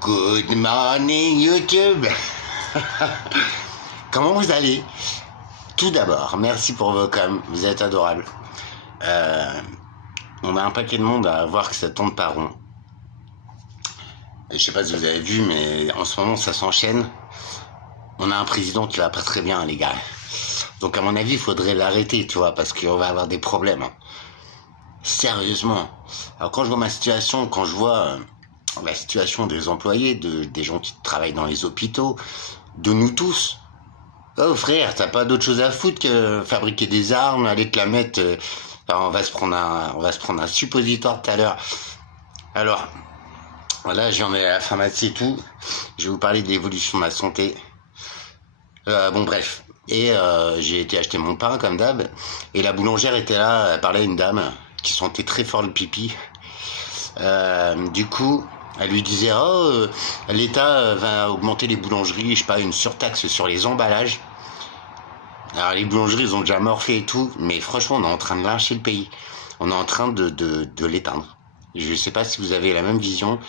Good morning YouTube. Comment vous allez? Tout d'abord, merci pour vos coms, vous êtes adorables. On a un paquet de monde à voir que ça tourne pas rond. Et je sais pas si vous avez vu, mais en ce moment ça s'enchaîne. On a un président qui va pas très bien, les gars. Donc à mon avis, il faudrait l'arrêter, tu vois, parce qu'on va avoir des problèmes. Sérieusement. Alors quand je vois ma situation, quand je vois la situation des employés, des gens qui travaillent dans les hôpitaux, de nous tous. Oh frère, t'as pas d'autre chose à foutre que fabriquer des armes, aller te la mettre... Enfin, on va se prendre un suppositoire tout à l'heure. Alors, voilà, j'en ai à la pharmacie et tout. Je vais vous parler de l'évolution de ma santé. Bon bref. Et j'ai été acheter mon pain comme d'hab. Et la boulangère était là, elle parlait à une dame qui sentait très fort le pipi. Du coup, elle lui disait l'État va augmenter les boulangeries, je sais pas, une surtaxe sur les emballages. Alors les boulangeries, ils ont déjà morflé et tout, mais franchement, on est en train de lyncher le pays. On est en train de l'éteindre. Je sais pas si vous avez la même vision,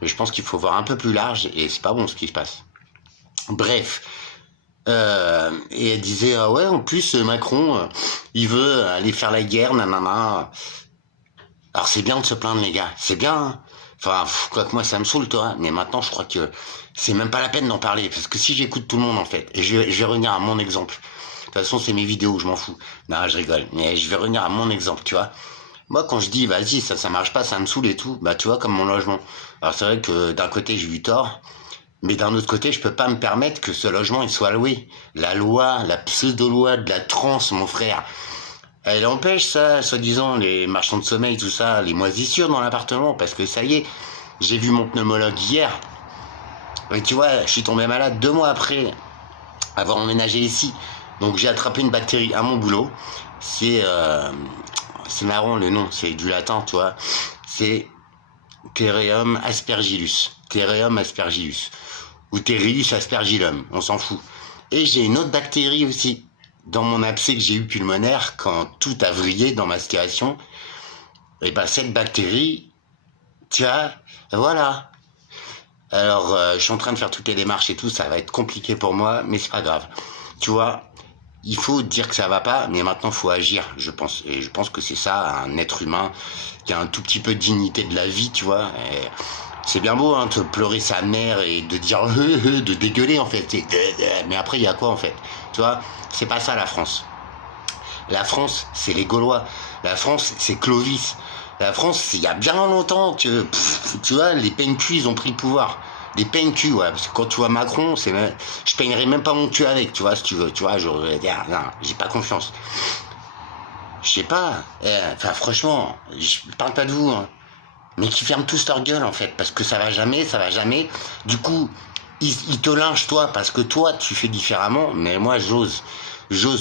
mais je pense qu'il faut voir un peu plus large et c'est pas bon ce qui se passe. Bref. Et elle disait, ah ouais, en plus, Macron, il veut aller faire la guerre, nanana. Alors c'est bien de se plaindre, les gars, c'est bien, hein. Enfin, quoi que moi ça me saoule, toi, mais maintenant je crois que c'est même pas la peine d'en parler, parce que si j'écoute tout le monde en fait, et je vais revenir à mon exemple, de toute façon c'est mes vidéos, je m'en fous, non je rigole, mais je vais revenir à mon exemple, tu vois, moi quand je dis vas-y ça marche pas, ça me saoule et tout, bah tu vois comme mon logement, alors c'est vrai que d'un côté j'ai eu tort, mais d'un autre côté je peux pas me permettre que ce logement il soit loué, la loi, la pseudo-loi de la transe mon frère, elle empêche ça, soi-disant, les marchands de sommeil, tout ça, les moisissures dans l'appartement, parce que ça y est, j'ai vu mon pneumologue hier, et tu vois, je suis tombé malade 2 mois après avoir emménagé ici, donc j'ai attrapé une bactérie à mon boulot, c'est marrant le nom, c'est du latin, tu vois, c'est Thereum aspergillus, ou Therius aspergillum, on s'en fout. Et j'ai une autre bactérie aussi, dans mon abcès que j'ai eu pulmonaire quand tout a vrillé dans ma situation, et ben cette bactérie, tiens, voilà. Alors je suis en train de faire toutes les démarches et tout, ça va être compliqué pour moi, mais c'est pas grave. Tu vois, il faut dire que ça va pas, mais maintenant il faut agir, je pense. Et je pense que c'est ça, un être humain qui a un tout petit peu de dignité de la vie, tu vois. Et c'est bien beau, hein, de pleurer sa mère et de dire de dégueuler en fait. Mais après il y a quoi en fait? Tu vois, c'est pas ça la France. La France, c'est les Gaulois. La France, c'est Clovis. La France, il y a bien longtemps que, tu vois, les PNQ, ils ont pris le pouvoir. Les PNQ, ouais, parce que quand tu vois Macron, je peignerais même pas mon cul avec, tu vois, si tu veux, tu vois, j'aurais dit, non, j'ai pas confiance. Je sais pas, enfin, franchement, je parle pas de vous, hein, mais qui ferment tous leur gueule, en fait, parce que ça va jamais, ça va jamais. Du coup, ils te lynchent, toi, parce que toi, tu fais différemment, mais moi, j'ose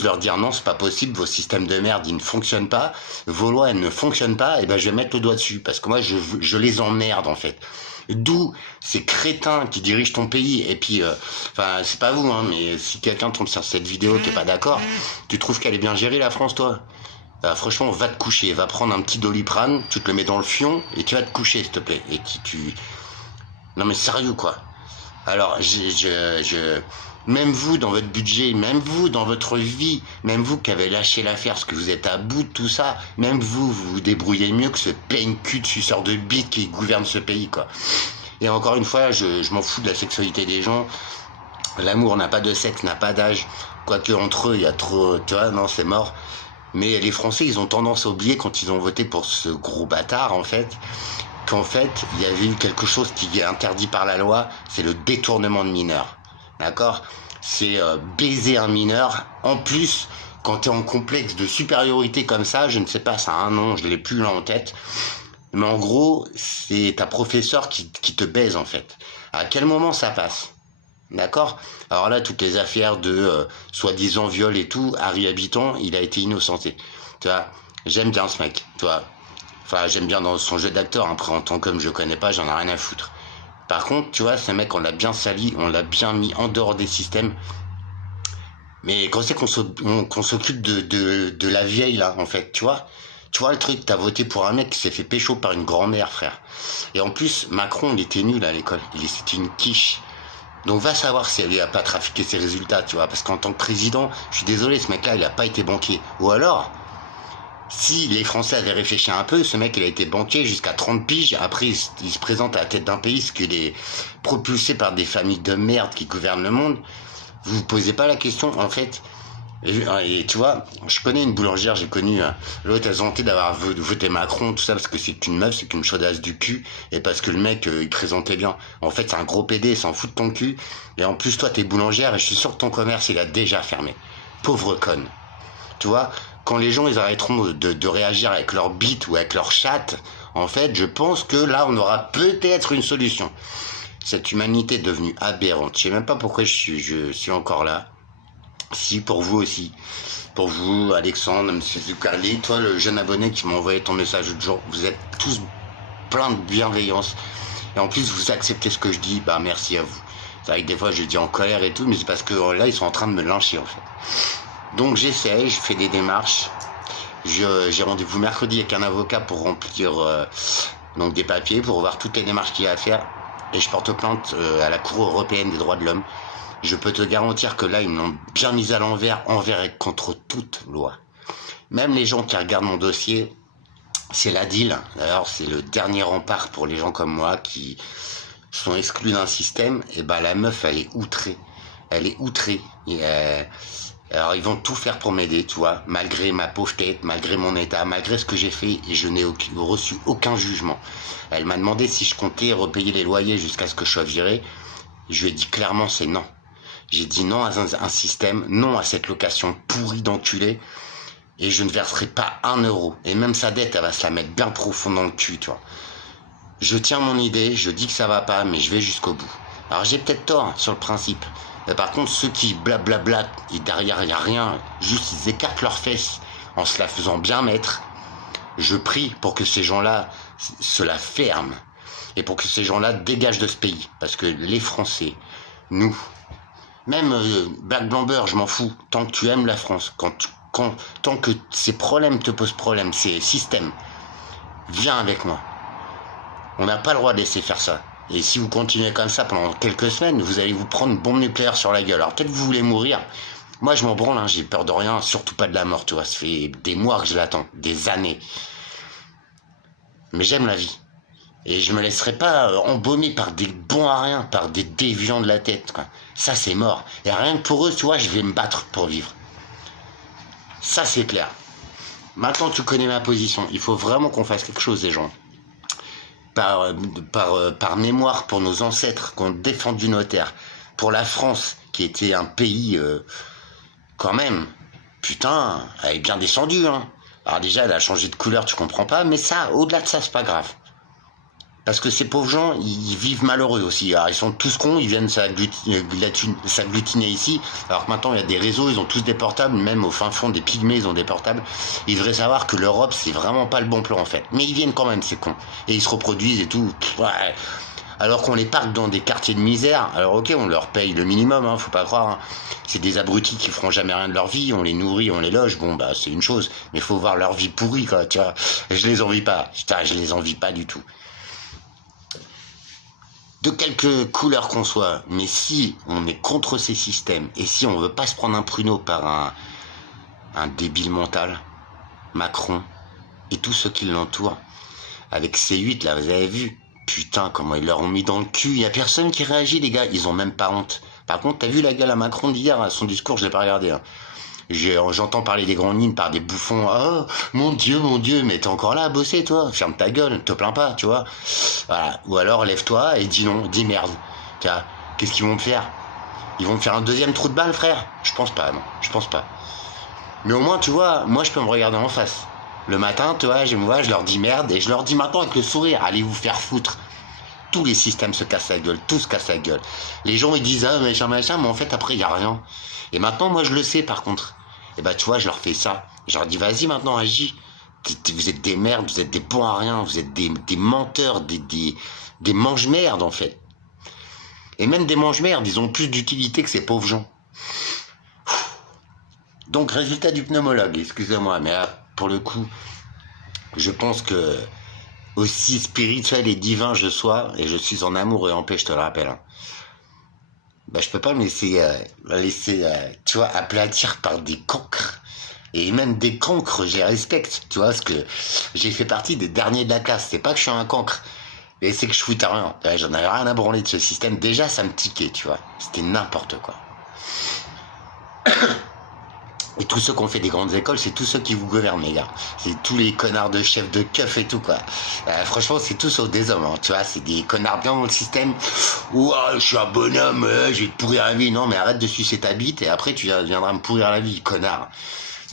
leur dire non, c'est pas possible, vos systèmes de merde, ils ne fonctionnent pas, vos lois, elles ne fonctionnent pas, et ben je vais mettre le doigt dessus, parce que moi, je les emmerde, en fait. D'où ces crétins qui dirigent ton pays, et puis, enfin, c'est pas vous, hein, mais si quelqu'un tombe sur cette vidéo, t'es pas d'accord, tu trouves qu'elle est bien gérée, la France, toi? Franchement, va te coucher, va prendre un petit Doliprane, tu te le mets dans le fion, et tu vas te coucher, s'il te plaît, et tu... Non mais sérieux, quoi. Alors, même vous dans votre budget, même vous dans votre vie, même vous qui avez lâché l'affaire parce que vous êtes à bout de tout ça, même vous vous débrouillez mieux que ce PNQ de suceur de bite qui gouverne ce pays, quoi. Et encore une fois, je m'en fous de la sexualité des gens. L'amour n'a pas de sexe, n'a pas d'âge. Quoique entre eux, il y a trop... Tu vois, non, c'est mort. Mais les Français, ils ont tendance à oublier quand ils ont voté pour ce gros bâtard, en fait, qu'en fait, il y avait eu quelque chose qui est interdit par la loi, c'est le détournement de mineurs. D'accord? C'est baiser un mineur. En plus, quand tu es en complexe de supériorité comme ça, je ne sais pas, ça a un nom, je ne l'ai plus là en tête, mais en gros, c'est ta professeure qui te baise en fait. À quel moment ça passe? D'accord? Alors là, toutes les affaires de soi-disant viol et tout, Harry Habitant, il a été innocenté. Tu vois, j'aime bien ce mec, tu vois. Enfin, j'aime bien dans son jeu d'acteur, après en tant qu'homme je connais pas, j'en ai rien à foutre. Par contre, tu vois, ce mec, on l'a bien sali, on l'a bien mis en dehors des systèmes. Mais quand c'est qu'on s'occupe de la vieille, là, en fait, tu vois, Tu vois le truc, t'as voté pour un mec qui s'est fait pécho par une grand-mère, frère. Et en plus, Macron, il était nul à l'école. C'était une quiche. Donc va savoir si elle a pas trafiqué ses résultats, tu vois. Parce qu'en tant que président, je suis désolé, ce mec-là, il a pas été banquier. Ou alors, si les Français avaient réfléchi un peu, ce mec, il a été banquier jusqu'à 30 piges. Après, il se présente à la tête d'un pays, ce qu'il est propulsé par des familles de merde qui gouvernent le monde. Vous vous posez pas la question, en fait. Et tu vois, je connais une boulangère, j'ai connu l'autre, elles ont tenté d'avoir voté Macron, tout ça, parce que c'est qu'une meuf, c'est qu'une chaudasse du cul, et parce que le mec, il présentait bien. En fait, c'est un gros PD, il s'en fout de ton cul, et en plus, toi, t'es boulangère, et je suis sûr que ton commerce, il a déjà fermé. Pauvre conne. Tu vois, quand les gens, ils arrêteront de réagir avec leur bite ou avec leur chatte, en fait, je pense que là, on aura peut-être une solution. Cette humanité est devenue aberrante. Je sais même pas pourquoi je suis encore là. Si, pour vous aussi. Pour vous, Alexandre, M. Zuccarli, toi, le jeune abonné qui m'a envoyé ton message l'autre jour, vous êtes tous plein de bienveillance. Et en plus, vous acceptez ce que je dis, bah merci à vous. C'est vrai que des fois, je dis en colère et tout, mais c'est parce que là, ils sont en train de me lyncher, en fait. Donc, j'essaie, je fais des démarches. J'ai rendez-vous mercredi avec un avocat pour remplir donc des papiers, pour voir toutes les démarches qu'il y a à faire. Et je porte plainte à la Cour européenne des droits de l'homme. Je peux te garantir que là, ils m'ont bien mis à l'envers, envers et contre toute loi. Même les gens qui regardent mon dossier, c'est la deal. D'ailleurs, c'est le dernier rempart pour les gens comme moi qui sont exclus d'un système. Et ben, la meuf, elle est outrée. Elle est outrée. Et, alors, ils vont tout faire pour m'aider, tu vois, malgré ma pauvre tête, malgré mon état, malgré ce que j'ai fait, et je n'ai reçu aucun jugement. Elle m'a demandé si je comptais repayer les loyers jusqu'à ce que je sois viré. Je lui ai dit clairement, c'est non. J'ai dit non à un système, non à cette location pourrie d'enculé, et je ne verserai pas 1 euro. Et même sa dette, elle va se la mettre bien profond dans le cul, tu vois. Je tiens mon idée, je dis que ça va pas, mais je vais jusqu'au bout. Alors j'ai peut-être tort sur le principe. Mais par contre, ceux qui blablabla, et derrière il n'y a rien, juste ils écartent leurs fesses en se la faisant bien mettre, je prie pour que ces gens-là se la ferment. Et pour que ces gens-là dégagent de ce pays. Parce que les Français, nous... Même Black Blamber, je m'en fous. Tant que tu aimes la France, tant que ces problèmes te posent problème, ces systèmes, viens avec moi. On n'a pas le droit de laisser faire ça. Et si vous continuez comme ça pendant quelques semaines, vous allez vous prendre une bombe nucléaire sur la gueule. Alors peut-être que vous voulez mourir. Moi, je m'en branle, hein, j'ai peur de rien, surtout pas de la mort, tu vois. Ça fait des mois que je l'attends, des années. Mais j'aime la vie. Et je me laisserai pas embaumer par des bons à rien, par des déviants de la tête, quoi. Ça, c'est mort. Et rien que pour eux, tu vois, je vais me battre pour vivre. Ça, c'est clair. Maintenant, tu connais ma position. Il faut vraiment qu'on fasse quelque chose, les gens. Par mémoire pour nos ancêtres qui ont défendu nos terres. Pour la France, qui était un pays, quand même, putain, elle est bien descendue, hein. Alors déjà, elle a changé de couleur, tu comprends pas. Mais ça, au-delà de ça, c'est pas grave. Parce que ces pauvres gens, ils vivent malheureux aussi. Alors, ils sont tous cons, ils viennent s'agglutiner ici. Alors que maintenant, il y a des réseaux, ils ont tous des portables, même au fin fond des pygmées, ils ont des portables. Ils devraient savoir que l'Europe, c'est vraiment pas le bon plan, en fait. Mais ils viennent quand même, ces cons. Et ils se reproduisent et tout. Ouais. Alors qu'on les parque dans des quartiers de misère. Alors ok, on leur paye le minimum, hein, faut pas croire. Hein. C'est des abrutis qui feront jamais rien de leur vie. On les nourrit, on les loge. Bon, bah, c'est une chose. Mais faut voir leur vie pourrie, quoi, tu vois. Je les envie pas. Putain, je les envie pas du tout. De quelque couleur qu'on soit, mais si on est contre ces systèmes, et si on veut pas se prendre un pruneau par un débile mental, Macron, et tous ceux qui l'entourent, avec ces 8 là, vous avez vu, putain, comment ils leur ont mis dans le cul, il y a personne qui réagit, les gars, ils ont même pas honte. Par contre, t'as vu la gueule à Macron d'hier, son discours, je l'ai pas regardé, hein. J'entends parler des grandes lignes par des bouffons. Oh, mon Dieu, mais t'es encore là à bosser, toi. Ferme ta gueule, te plains pas, tu vois. Voilà. Ou alors, lève-toi et dis non, dis merde. Tiens, qu'est-ce qu'ils vont me faire? Ils vont me faire un deuxième trou de balle, frère? Je pense pas, non. Je pense pas. Mais au moins, tu vois, moi, je peux me regarder en face. Le matin, tu vois, je me vois, je leur dis merde et je leur dis maintenant avec le sourire, allez vous faire foutre. Tous les systèmes se cassent la gueule, tout se casse la gueule. Les gens, ils disent, ah, machin, mais en fait, après, il y a rien. Et maintenant, moi, je le sais, par contre. Et bah tu vois, je leur fais ça. Je leur dis, vas-y maintenant, agis. Vous êtes des merdes, vous êtes des bons à rien, vous êtes des menteurs, des mange-merdes en fait. Et même des mange-merdes, ils ont plus d'utilité que ces pauvres gens. Donc résultat du pneumologue, excusez-moi, mais là, pour le coup, Je pense que aussi spirituel et divin je sois, et je suis en amour et en paix, je te le rappelle, hein, bah, je peux pas me laisser, tu vois, aplatir par des cancres. Et même des cancres, je les respecte, tu vois, parce que j'ai fait partie des derniers de la classe. C'est pas que je suis un cancre, mais c'est que je foutais rien. Ouais, j'en avais rien à branler de ce système. Déjà, ça me tiquait, tu vois. C'était n'importe quoi. Et tous ceux qui ont fait des grandes écoles, c'est tous ceux qui vous gouvernent, les gars. C'est tous les connards de chefs de keuf et tout, quoi. Franchement, c'est tous sauf des hommes, hein, tu vois. C'est des connards bien dans le système. Ouah, je suis un bonhomme, je vais te pourrir la vie. Non, mais arrête de sucer ta bite et après, tu viendras me pourrir la vie, connard.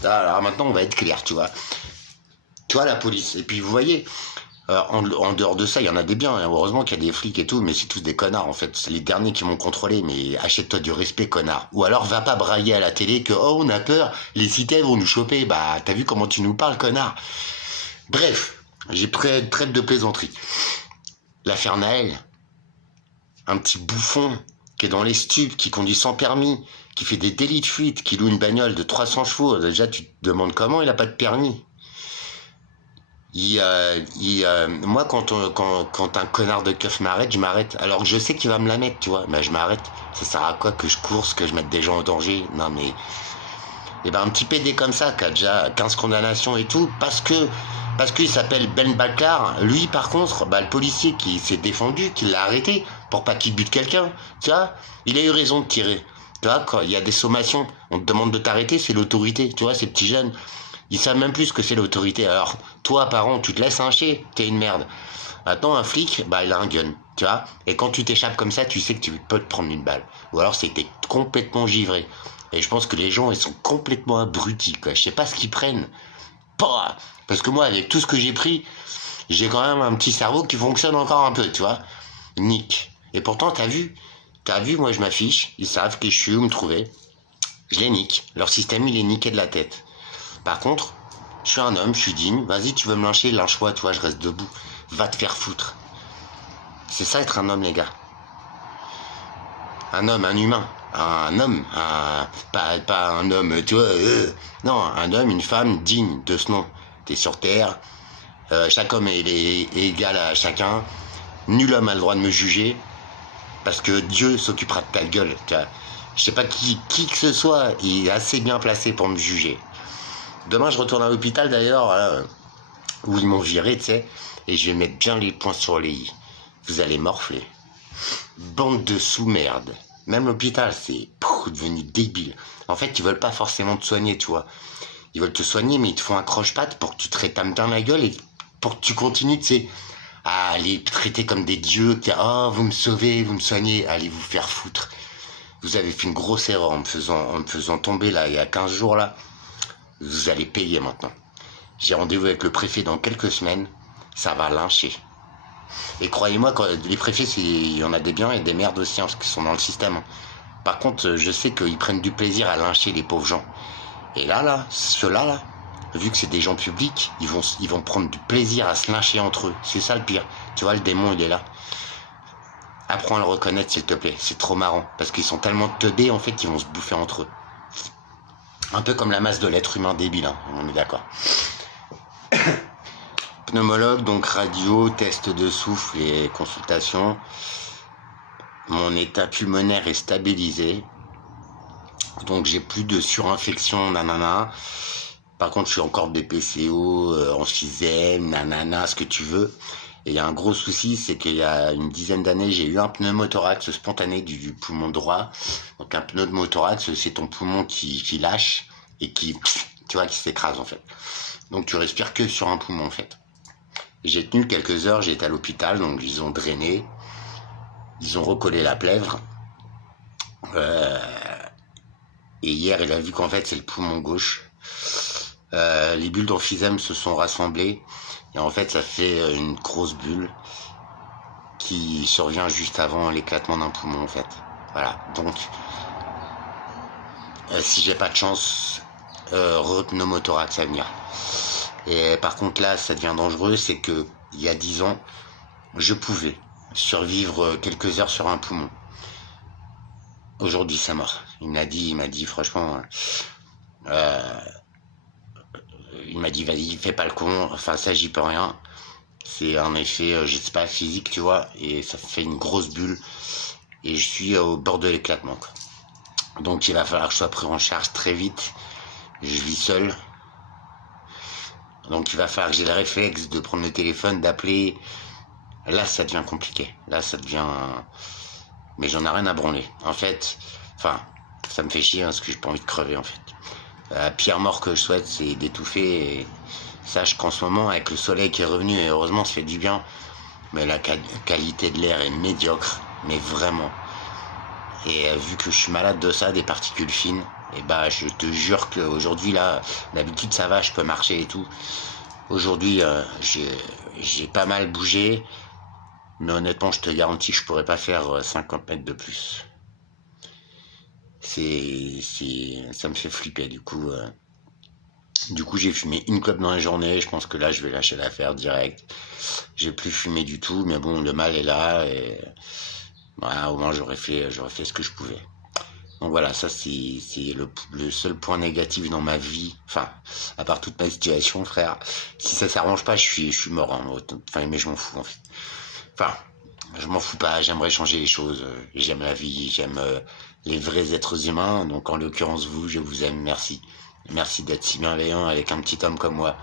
Alors maintenant, on va être clair, tu vois. Tu vois, la police. Et puis, vous voyez, en dehors de ça, il y en a des biens, hein. Heureusement qu'il y a des flics et tout, mais c'est tous des connards en fait. C'est les derniers qui m'ont contrôlé, mais achète-toi du respect, connard. Ou alors va pas brailler à la télé que oh on a peur, les cités vont nous choper. Bah t'as vu comment tu nous parles, connard. Bref, j'ai trêve de plaisanterie. L'affaire Naël, un petit bouffon qui est dans les stupes, qui conduit sans permis, qui fait des délits de fuite, qui loue une bagnole de 300 chevaux. Déjà tu te demandes comment il a pas de permis. Moi, quand un connard de keuf m'arrête, je m'arrête. Alors que je sais qu'il va me la mettre, tu vois. Mais je m'arrête. Ça sert à quoi que je course, que je mette des gens en danger? Non, mais. Eh ben, un petit PD comme ça, qui a déjà 15 condamnations et tout, parce qu'il s'appelle Ben Bakar, lui, par contre, bah, le policier qui s'est défendu, qui l'a arrêté, pour pas qu'il bute quelqu'un, tu vois, il a eu raison de tirer. Tu vois, quand il y a des sommations, on te demande de t'arrêter, c'est l'autorité, tu vois, ces petits jeunes. Ils savent même plus ce que c'est l'autorité. Alors, toi, parent, tu te laisses un chier, t'es une merde. Maintenant, un flic, bah, il a un gun, tu vois. Et quand tu t'échappes comme ça, tu sais que tu peux te prendre une balle. Ou alors, c'est que t'es complètement givré. Et je pense que les gens, ils sont complètement abrutis, quoi. Je sais pas ce qu'ils prennent. Pas. Parce que moi, avec tout ce que j'ai pris, j'ai quand même un petit cerveau qui fonctionne encore un peu, tu vois. Nick. Et pourtant, t'as vu, moi, je m'affiche. Ils savent qui je suis, où me trouver. Je les nique. Leur système, il est niqué de la tête. Par contre, je suis un homme, je suis digne. Vas-y, tu veux me lyncher, lynche-moi, tu vois, je reste debout. Va te faire foutre. C'est ça être un homme, les gars. Un homme, un humain. Un homme, pas un homme, tu vois. Non, un homme, une femme digne de ce nom. T'es sur Terre. Chaque homme est égal à chacun. Nul homme a le droit de me juger. Parce que Dieu s'occupera de ta gueule. Tu vois. Je sais pas qui que ce soit, il est assez bien placé pour me juger. Demain, je retourne à l'hôpital d'ailleurs, voilà, où ils m'ont viré, tu sais, et je vais mettre bien les points sur les i. Vous allez morfler. Bande de sous-merde. Même l'hôpital, c'est devenu débile. En fait, ils veulent pas forcément te soigner, tu vois. Ils veulent te soigner, mais ils te font un croche-patte pour que tu te rétames bien la gueule et pour que tu continues, tu sais, à les traiter comme des dieux. Oh, vous me sauvez, vous me soignez, allez vous faire foutre. Vous avez fait une grosse erreur en me faisant tomber là, il y a 15 jours là. Vous allez payer maintenant. J'ai rendez-vous avec le préfet dans quelques semaines. Ça va lyncher. Et croyez-moi, les préfets, il y en a des biens et des merdes aussi, hein, parce qu'ils sont dans le système. Par contre, je sais qu'ils prennent du plaisir à lyncher les pauvres gens. Et là, ceux-là, vu que c'est des gens publics, ils vont prendre du plaisir à se lyncher entre eux. C'est ça le pire. Tu vois, le démon, il est là. Apprends à le reconnaître, s'il te plaît. C'est trop marrant. Parce qu'ils sont tellement teubés, en fait, qu'ils vont se bouffer entre eux. Un peu comme la masse de l'être humain débile, hein, on est d'accord. Pneumologue, donc radio, test de souffle et consultation. Mon état pulmonaire est stabilisé. Donc j'ai plus de surinfection, nanana. Par contre, je suis encore BPCO, emphysème, nanana, ce que tu veux. Et il y a un gros souci, c'est qu'il y a une dizaine d'années, j'ai eu un pneumothorax spontané du poumon droit. Donc un pneumothorax, c'est ton poumon qui lâche et qui s'écrase en fait. Donc tu respires que sur un poumon en fait. J'ai tenu quelques heures, j'ai été à l'hôpital, donc ils ont drainé, ils ont recollé la plèvre. Et hier, il a vu qu'en fait c'est le poumon gauche. Les bulles d'emphysème se sont rassemblées. Et en fait, ça fait une grosse bulle qui survient juste avant l'éclatement d'un poumon, en fait. Voilà. Donc, si j'ai pas de chance, pneumothorax à venir. Et par contre, là, ça devient dangereux, c'est que il y a 10 ans, je pouvais survivre quelques heures sur un poumon. Aujourd'hui, c'est mort. Il m'a dit, franchement, il m'a dit, vas-y, fais pas le con. Enfin, ça, j'y peux rien. C'est un effet, je sais pas, physique, tu vois. Et ça fait une grosse bulle. Et je suis au bord de l'éclatement, quoi. Donc, il va falloir que je sois pris en charge très vite. Je vis seul. Donc, il va falloir que j'ai le réflexe de prendre le téléphone, d'appeler. Là, ça devient compliqué. Là, ça devient... Mais j'en ai rien à branler. En fait, enfin, ça me fait chier, hein, parce que j'ai pas envie de crever, en fait. La pire mort que je souhaite, c'est d'étouffer. Et sache qu'en ce moment, avec le soleil qui est revenu, et heureusement, ça fait du bien, mais la qualité de l'air est médiocre, mais vraiment. Et vu que je suis malade de ça, des particules fines, et bah, je te jure qu'aujourd'hui, là, d'habitude, ça va, je peux marcher et tout. Aujourd'hui, j'ai pas mal bougé, mais honnêtement, je te garantis que je pourrais pas faire 50 mètres de plus. Ça me fait flipper, du coup. Du coup, j'ai fumé une clope dans la journée. Je pense que là, je vais lâcher l'affaire direct. J'ai plus fumé du tout, mais bon, le mal est là et voilà, au moins j'aurais fait ce que je pouvais. Donc voilà, ça c'est le seul point négatif dans ma vie. Enfin, à part toute ma situation, frère. Si ça s'arrange pas, je suis mort. Hein. Enfin, mais je m'en fous en fait. Enfin, je m'en fous pas. J'aimerais changer les choses. J'aime la vie. J'aime les vrais êtres humains. Donc en l'occurrence vous, je vous aime. Merci. Merci d'être si bienveillant avec un petit homme comme moi,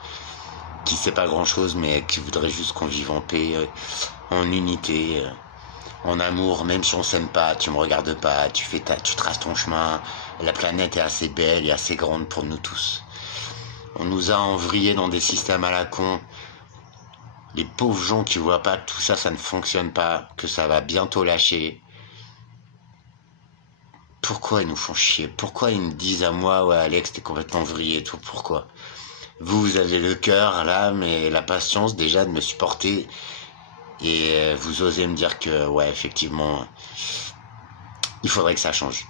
qui sait pas grand chose, mais qui voudrait juste qu'on vive en paix, en unité, en amour, même si on s'aime pas, tu me regardes pas, tu traces ton chemin. La planète est assez belle et assez grande pour nous tous. On nous a envrillés dans des systèmes à la con. Les pauvres gens qui voient pas que tout ça, ça ne fonctionne pas, que ça va bientôt lâcher. Pourquoi ils nous font chier? Pourquoi ils me disent à moi, ouais Alex, t'es complètement vrillé et tout? Pourquoi? Vous avez le cœur, l'âme et la patience déjà de me supporter. Et vous osez me dire que, ouais, effectivement, il faudrait que ça change.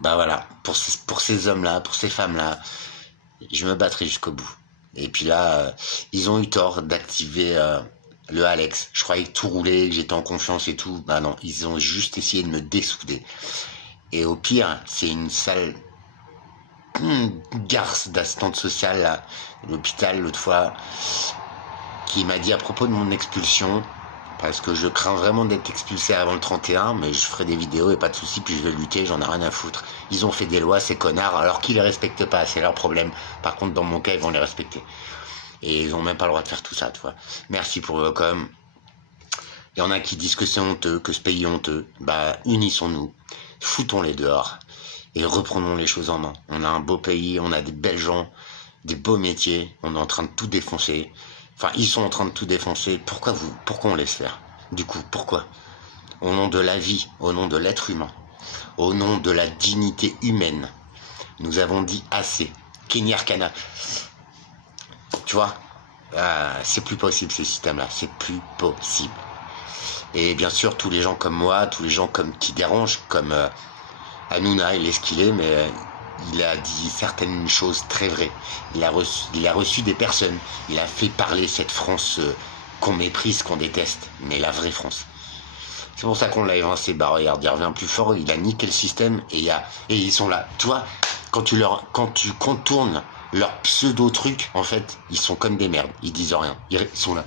Bah voilà, pour ces hommes-là, pour ces femmes-là, je me battrai jusqu'au bout. Et puis là, ils ont eu tort d'activer le Alex. Je croyais que tout roulait, que j'étais en confiance et tout. Bah non, ils ont juste essayé de me dessouder. Et au pire, c'est une sale garce d'assistante sociale à l'hôpital l'autre fois qui m'a dit à propos de mon expulsion, parce que je crains vraiment d'être expulsé avant le 31, mais je ferai des vidéos et pas de soucis, puis je vais lutter, j'en ai rien à foutre. Ils ont fait des lois, ces connards, alors qu'ils les respectent pas, c'est leur problème. Par contre, dans mon cas, ils vont les respecter. Et ils ont même pas le droit de faire tout ça, tu vois. Merci pour vos coms. Il y en a qui disent que c'est honteux, que ce pays est honteux. Bah, unissons-nous, foutons-les dehors et reprenons les choses en main. On a un beau pays, on a des belles gens, des beaux métiers, on est en train de tout défoncer. Enfin, ils sont en train de tout défoncer. Pourquoi on laisse faire? Du coup, pourquoi? Au nom de la vie, au nom de l'être humain, au nom de la dignité humaine, nous avons dit assez. Kenya Arcana. Tu vois, c'est plus possible ce système-là, c'est plus possible. Et bien sûr, tous les gens comme moi, tous les gens qui dérangent, comme Hanouna, il est ce qu'il est, mais il a dit certaines choses très vraies. Il a reçu des personnes. Il a fait parler cette France qu'on méprise, qu'on déteste, mais la vraie France. C'est pour ça qu'on l'a évincé. Bah regarde, il revient plus fort, il a niqué le système et ils sont là. Tu vois, quand tu contournes leur pseudo truc, en fait, ils sont comme des merdes. Ils disent rien. Ils sont là.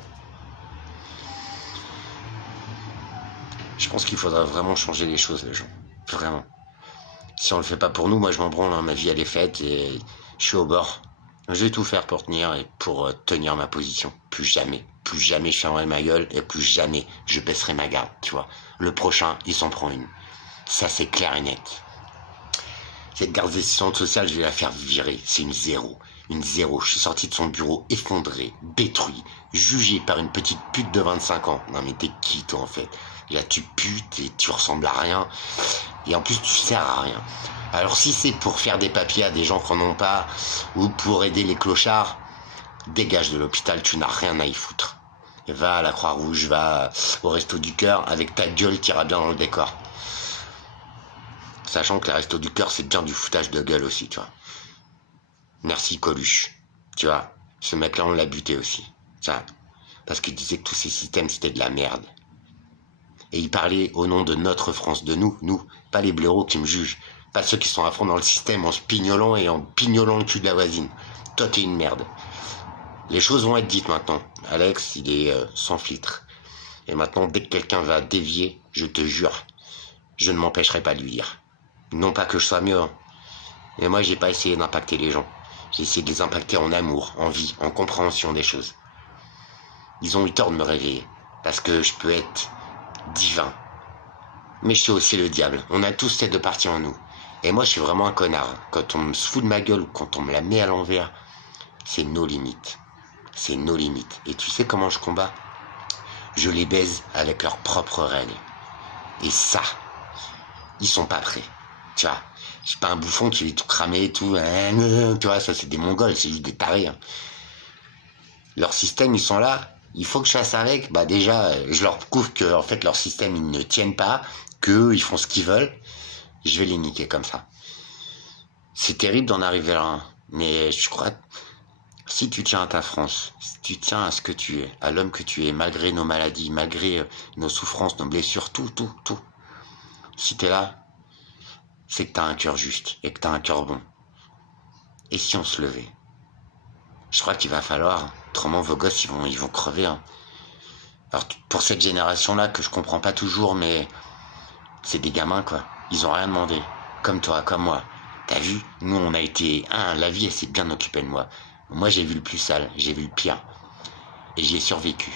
Je pense qu'il faudra vraiment changer les choses, les gens. Vraiment. Si on le fait pas pour nous, moi je m'en branle, hein. Ma vie elle est faite et je suis au bord. Je vais tout faire pour tenir et pour tenir ma position. Plus jamais je fermerai ma gueule et plus jamais je baisserai ma garde, tu vois. Le prochain, il s'en prend une. Ça c'est clair et net. Cette garde d'assistante sociale, je vais la faire virer. C'est une zéro. Une zéro. Je suis sorti de son bureau effondré, détruit, jugé par une petite pute de 25 ans. Non mais t'es qui toi en fait? Là tu putes et tu ressembles à rien. Et en plus tu sers à rien. Alors si c'est pour faire des papiers à des gens qui n'en ont pas, ou pour aider les clochards, dégage de l'hôpital, tu n'as rien à y foutre. Va à la Croix-Rouge, va au Resto du Cœur, avec ta gueule t'iras bien dans le décor. Sachant que les Restos du Cœur, c'est bien du foutage de gueule aussi, tu vois. Merci Coluche, tu vois. Ce mec-là, on l'a buté aussi. Ça, parce qu'il disait que tous ces systèmes, c'était de la merde. Et il parlait au nom de notre France, de nous, pas les blaireaux qui me jugent, pas ceux qui sont à fond dans le système en se pignolant et en pignolant le cul de la voisine. Toi, t'es une merde. Les choses vont être dites maintenant. Alex, il est sans filtre. Et maintenant, dès que quelqu'un va dévier, je te jure, je ne m'empêcherai pas de lui dire. Non pas que je sois mieux, hein. Mais moi, j'ai pas essayé d'impacter les gens. J'ai essayé de les impacter en amour, en vie, en compréhension des choses. Ils ont eu tort de me réveiller. Parce que je peux être divin. Mais je suis aussi le diable. On a tous ces deux parties en nous. Et moi, je suis vraiment un connard. Quand on me se fout de ma gueule, quand on me la met à l'envers, c'est nos limites. C'est nos limites. Et tu sais comment je combats? Je les baise avec leurs propres règles. Et ça, ils sont pas prêts. Tu vois, je suis pas un bouffon qui veut tout cramer et tout. Tu vois, ça c'est des Mongols, c'est juste des tarés. Hein. Leur système, ils sont là. Il faut que je fasse avec. Bah déjà, je leur prouve que en fait leur système, ils ne tiennent pas, qu'eux, ils font ce qu'ils veulent. Je vais les niquer comme ça. C'est terrible d'en arriver là. Hein. Mais je crois que si tu tiens à ta France, si tu tiens à ce que tu es, à l'homme que tu es, malgré nos maladies, malgré nos souffrances, nos blessures, tout. Si t'es là, c'est que t'as un cœur juste et que t'as un cœur bon. Et si on se levait? Je crois qu'il va falloir, autrement vos gosses ils vont crever. Hein. Alors pour cette génération-là que je comprends pas toujours, mais c'est des gamins quoi. Ils ont rien demandé, comme toi, comme moi. T'as vu? Nous on a été la vie elle s'est bien occupée de moi. Moi j'ai vu le plus sale, j'ai vu le pire, et j'y ai survécu.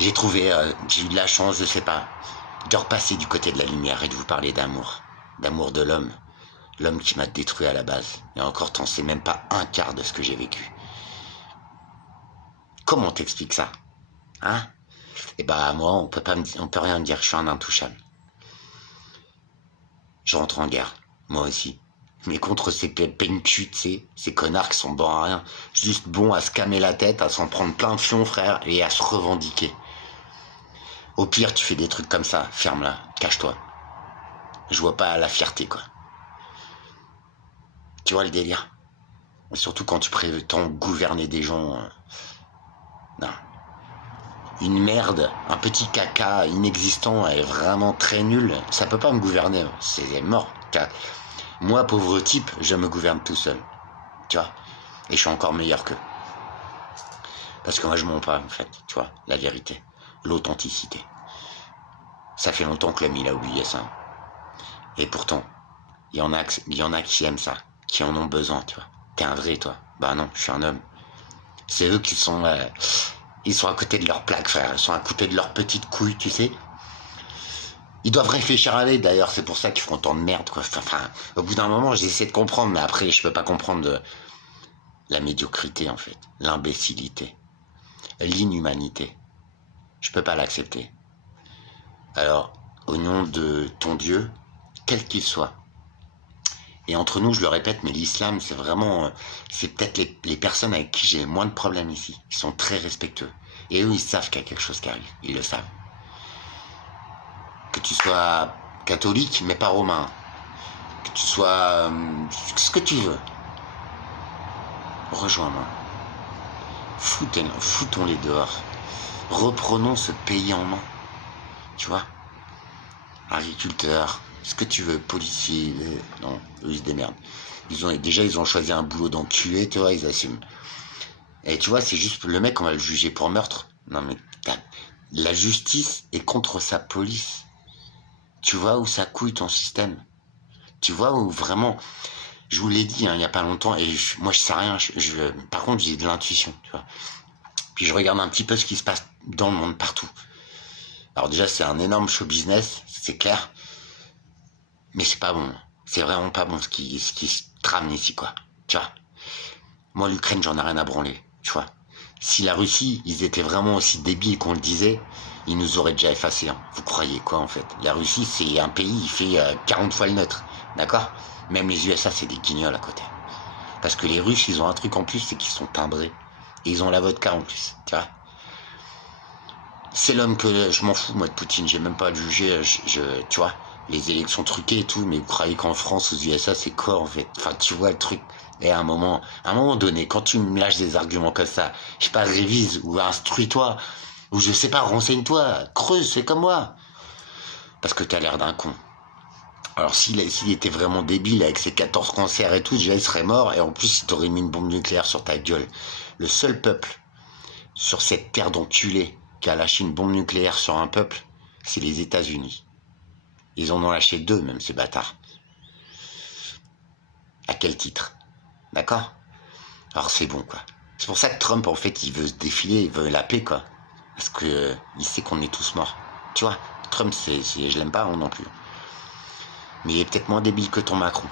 J'ai eu de la chance, je sais pas, de repasser du côté de la lumière et de vous parler d'amour de l'homme. L'homme qui m'a détruit à la base. Et encore, t'en sais même pas un quart de ce que j'ai vécu. Comment t'expliques ça? Hein? Eh bah, moi, on peut rien me dire, je suis un intouchable. Je rentre en guerre. Moi aussi. Mais contre ces peine-culs, tu sais, ces connards qui sont bons à rien. Juste bons à se cammer la tête, à s'en prendre plein de fion, frère, et à se revendiquer. Au pire, tu fais des trucs comme ça. Ferme-la. Cache-toi. Je vois pas la fierté, quoi. Tu vois le délire? Surtout quand tu prétends gouverner des gens. Non. Une merde, un petit caca inexistant et vraiment très nul, ça peut pas me gouverner. C'est mort. Moi, pauvre type, je me gouverne tout seul. Tu vois? Et je suis encore meilleur qu'eux. Parce que moi, je mens pas, en fait. Tu vois? La vérité. L'authenticité. Ça fait longtemps que l'homme, il a oublié ça. Et pourtant, il y en a qui aiment ça. Qui en ont besoin, tu vois. T'es un vrai, toi. Bah non, je suis un homme. C'est eux qui sont... ils sont à côté de leur plaque, frère. Ils sont à côté de leur petite couille, tu sais. Ils doivent réfléchir à l'aide, d'ailleurs. C'est pour ça qu'ils font tant de merde, quoi. Enfin, au bout d'un moment, j'essaie de comprendre, mais après, je peux pas comprendre la médiocrité, en fait. L'imbécilité. L'inhumanité. Je peux pas l'accepter. Alors, au nom de ton Dieu, quel qu'il soit, et entre nous, je le répète, mais l'islam, c'est vraiment... c'est peut-être les personnes avec qui j'ai le moins de problèmes ici. Ils sont très respectueux. Et eux, ils savent qu'il y a quelque chose qui arrive. Ils le savent. Que tu sois catholique, mais pas romain. Que tu sois... ce que tu veux. Rejoins-moi. Foutons-les dehors. Reprenons ce pays en main. Tu vois? Agriculteurs... ce que tu veux, policiers, non, eux ils se démerdent. Ils ont choisi un boulot d'enculé, tu vois, ils assument. Et tu vois, c'est juste le mec, on va le juger pour meurtre. Non mais, la justice est contre sa police. Tu vois où ça couille ton système? Tu vois où vraiment, je vous l'ai dit, hein, il y a pas longtemps, et moi je sais rien, par contre j'ai de l'intuition, tu vois. Puis je regarde un petit peu ce qui se passe dans le monde partout. Alors déjà, c'est un énorme show business, c'est clair. Mais c'est pas bon. C'est vraiment pas bon ce qui se trame ici, quoi. Tu vois. Moi, l'Ukraine, j'en ai rien à branler. Tu vois. Si la Russie, ils étaient vraiment aussi débiles qu'on le disait, ils nous auraient déjà effacés. Hein. Vous croyez quoi, en fait? La Russie, c'est un pays, il fait 40 fois le nôtre. D'accord? Même les USA, c'est des guignols à côté. Parce que les Russes, ils ont un truc en plus, c'est qu'ils sont timbrés. Et ils ont la vodka en plus. Tu vois. C'est l'homme que... je m'en fous, moi, de Poutine. J'ai même pas à le juger. Tu vois. Les élections truquées et tout, mais vous croyez qu'en France, aux USA, c'est quoi, en fait? Enfin, tu vois le truc. Et à un moment donné, quand tu me lâches des arguments comme ça, je sais pas, révise, ou instruis-toi, ou je sais pas, renseigne-toi, creuse, fais comme moi. Parce que t'as l'air d'un con. Alors s'il était vraiment débile avec ses 14 cancers et tout, déjà il serait mort, et en plus il t'aurait mis une bombe nucléaire sur ta gueule. Le seul peuple sur cette terre d'enculés qui a lâché une bombe nucléaire sur un peuple, c'est les États-Unis. Ils en ont lâché 2 même, ces bâtards. À quel titre? D'accord? Alors c'est bon, quoi. C'est pour ça que Trump, en fait, il veut se défiler, il veut la paix, quoi. Parce que il sait qu'on est tous morts. Tu vois, Trump, je l'aime pas, hein, non plus. Mais il est peut-être moins débile que ton Macron.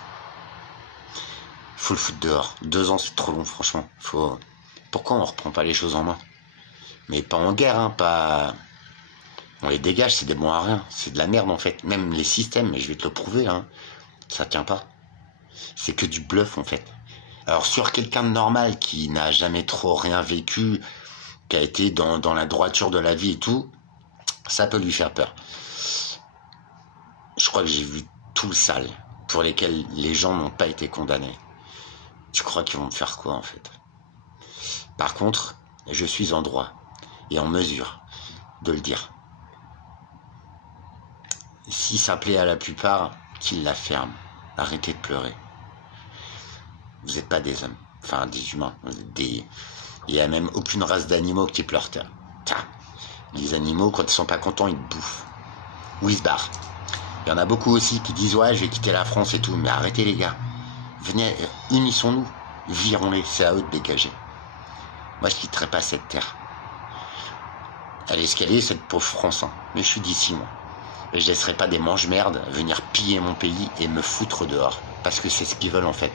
Faut le foutre dehors. 2 ans, c'est trop long, franchement. Pourquoi on reprend pas les choses en main? Mais pas en guerre, hein, pas... On les dégage, c'est des bons à rien. C'est de la merde, en fait. Même les systèmes, mais je vais te le prouver, hein, ça tient pas. C'est que du bluff, en fait. Alors sur quelqu'un de normal qui n'a jamais trop rien vécu, qui a été dans la droiture de la vie et tout, ça peut lui faire peur. Je crois que j'ai vu tout le sale pour lesquels les gens n'ont pas été condamnés. Tu crois qu'ils vont me faire quoi, en fait? Par contre, je suis en droit et en mesure de le dire. Si ça plaît à la plupart, qu'ils la ferment. Arrêtez de pleurer. Vous n'êtes pas des hommes, enfin des humains. Il n'y a même aucune race d'animaux qui pleure. Les animaux, quand ils sont pas contents, ils bouffent. Ou ils se barrent. Il y en a beaucoup aussi qui disent ouais, je vais quitter la France et tout. Mais arrêtez les gars. Venez, unissons-nous. Virons-les, c'est à eux de dégager. Moi, je quitterai pas cette terre. À l'escalier, cette pauvre France. Hein. Mais je suis d'ici, moi. Et je laisserai pas des mange-merdes venir piller mon pays et me foutre dehors. Parce que c'est ce qu'ils veulent en fait.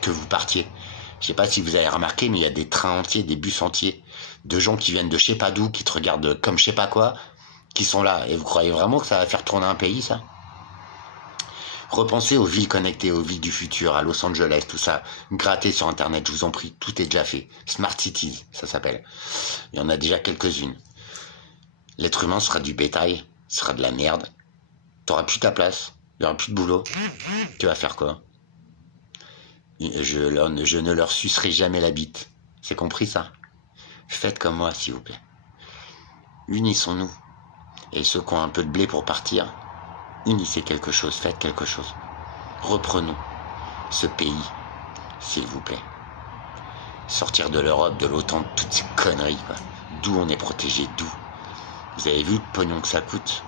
Que vous partiez. Je sais pas si vous avez remarqué, mais il y a des trains entiers, des bus entiers, de gens qui viennent de je sais pas d'où, qui te regardent comme je sais pas quoi, qui sont là. Et vous croyez vraiment que ça va faire tourner un pays, ça? Repensez aux villes connectées, aux villes du futur, à Los Angeles, tout ça. Grattez sur Internet, je vous en prie, tout est déjà fait. Smart Cities, ça s'appelle. Il y en a déjà quelques-unes. L'être humain sera du bétail, sera de la merde. T'auras plus ta place, il y aura plus de boulot. Tu vas faire quoi? Je ne leur sucerai jamais la bite. C'est compris, ça? Faites comme moi, s'il vous plaît. Unissons-nous. Et ceux qui ont un peu de blé pour partir, unissez quelque chose, faites quelque chose. Reprenons ce pays, s'il vous plaît. Sortir de l'Europe, de l'OTAN, de toutes ces conneries, quoi. D'où on est protégé, d'où. Vous avez vu le pognon que ça coûte?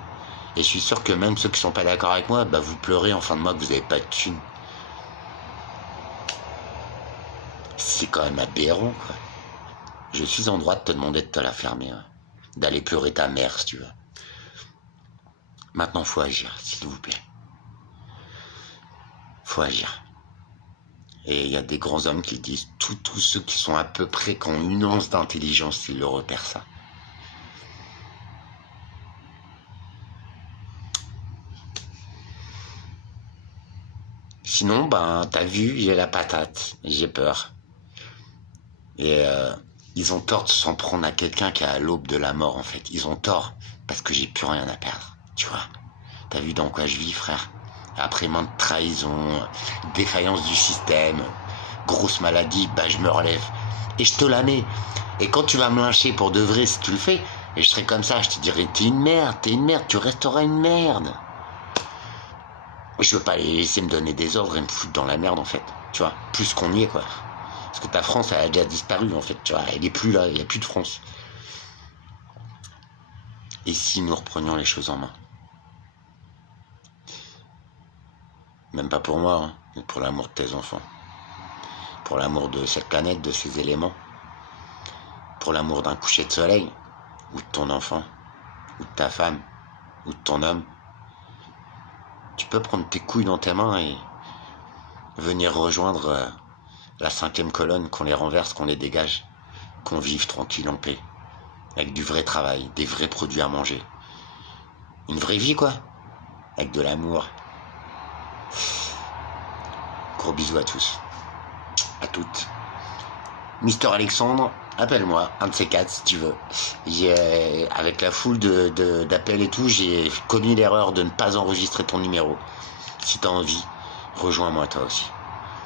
Et je suis sûr que même ceux qui sont pas d'accord avec moi, bah vous pleurez en fin de mois que vous n'avez pas de thunes. C'est quand même aberrant, quoi. Je suis en droit de te demander de te la fermer, hein. D'aller pleurer ta mère, si tu veux. Maintenant, faut agir, s'il vous plaît. Faut agir. Et il y a des grands hommes qui le disent, tous ceux qui sont à peu près, qui ont une once d'intelligence, ils le repèrent, ça. Sinon, ben, t'as vu, j'ai la patate, j'ai peur. Et ils ont tort de s'en prendre à quelqu'un qui est à l'aube de la mort, en fait. Ils ont tort, parce que j'ai plus rien à perdre, tu vois. T'as vu dans quoi je vis, frère? Après maintes trahisons, défaillance du système, grosse maladie, bah je me relève. Et je te la mets. Et quand tu vas me lyncher pour de vrai, si tu le fais, et je serai comme ça, je te dirai, t'es une merde, tu resteras une merde. Je veux pas les laisser me donner des ordres et me foutre dans la merde, en fait. Tu vois, plus qu'on y est, quoi. Parce que ta France, elle a déjà disparu, en fait, tu vois. Elle est plus là, il n'y a plus de France. Et si nous reprenions les choses en main? Même pas pour moi, hein, mais pour l'amour de tes enfants. Pour l'amour de cette planète, de ces éléments. Pour l'amour d'un coucher de soleil. Ou de ton enfant. Ou de ta femme. Ou de ton homme. Tu peux prendre tes couilles dans tes mains et venir rejoindre la 5e colonne, qu'on les renverse, qu'on les dégage. Qu'on vive tranquille en paix. Avec du vrai travail, des vrais produits à manger. Une vraie vie, quoi. Avec de l'amour. Gros bisous à tous. À toutes. Mister Alexandre, appelle-moi, un de ces quatre si tu veux. Avec la foule d'appels et tout, j'ai commis l'erreur de ne pas enregistrer ton numéro. Si t'as envie, rejoins-moi toi aussi.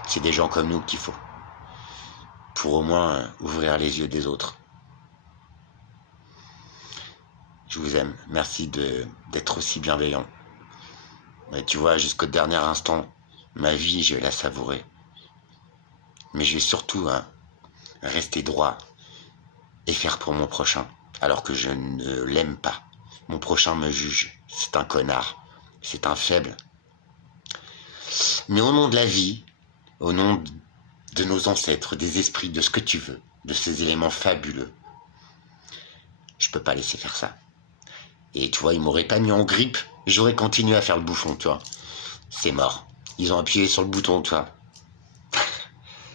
C'est des gens comme nous qu'il faut. Pour au moins ouvrir les yeux des autres. Je vous aime. Merci d'être aussi bienveillant. Mais tu vois, jusqu'au dernier instant, ma vie, je vais la savourer. Mais je vais surtout rester droit et faire pour mon prochain, alors que je ne l'aime pas. Mon prochain me juge, c'est un connard, c'est un faible. Mais au nom de la vie, au nom de nos ancêtres, des esprits, de ce que tu veux, de ces éléments fabuleux, je peux pas laisser faire ça. Et tu vois, ils m'auraient pas mis en grippe, j'aurais continué à faire le bouffon, tu vois. C'est mort. Ils ont appuyé sur le bouton, tu vois.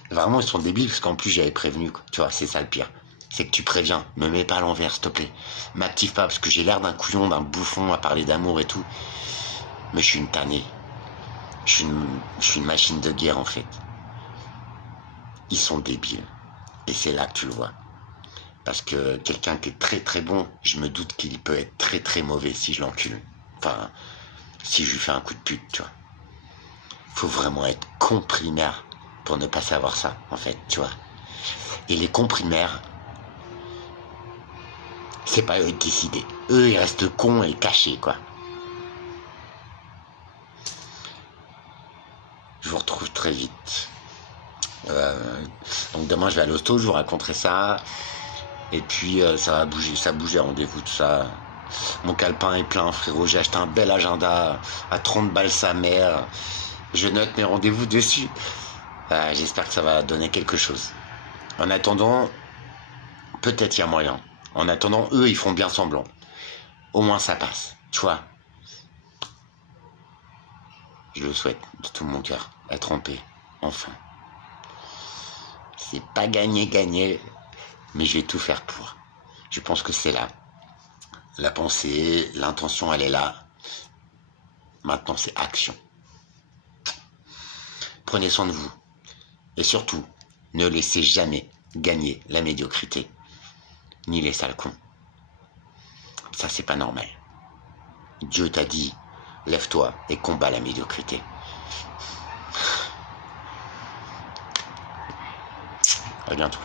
Vraiment, ils sont débiles parce qu'en plus, j'avais prévenu, quoi. Tu vois, c'est ça le pire. C'est que tu préviens, me mets pas à l'envers, s'il te plaît. M'active pas parce que j'ai l'air d'un couillon, d'un bouffon à parler d'amour et tout. Mais je suis une tannée. Je suis une machine de guerre, en fait. Ils sont débiles. Et c'est là que tu le vois. Parce que quelqu'un qui est très très bon, je me doute qu'il peut être très très mauvais si je l'encule. Enfin, si je lui fais un coup de pute, tu vois. Faut vraiment être con primaire pour ne pas savoir ça, en fait, tu vois. Et les cons primaires, c'est pas eux qui décident. Eux, ils restent cons et cachés, quoi. Je vous retrouve très vite. Donc demain, je vais à l'hosto, je vous raconterai ça. Et puis, ça va bouger, ça bouge les rendez-vous, tout ça. Mon calepin est plein, frérot. J'ai acheté un bel agenda à 30 balles sa mère. Je note mes rendez-vous dessus. J'espère que ça va donner quelque chose. En attendant, peut-être il y a moyen. En attendant, eux, ils font bien semblant. Au moins, ça passe. Tu vois. Je le souhaite de tout mon cœur. Être en paix. Enfin. C'est pas gagné, mais je vais tout faire pour. Je pense que c'est là. La pensée, l'intention, elle est là. Maintenant, c'est action. Prenez soin de vous. Et surtout, ne laissez jamais gagner la médiocrité. Ni les sales cons. Ça, c'est pas normal. Dieu t'a dit, lève-toi et combat la médiocrité. À bientôt.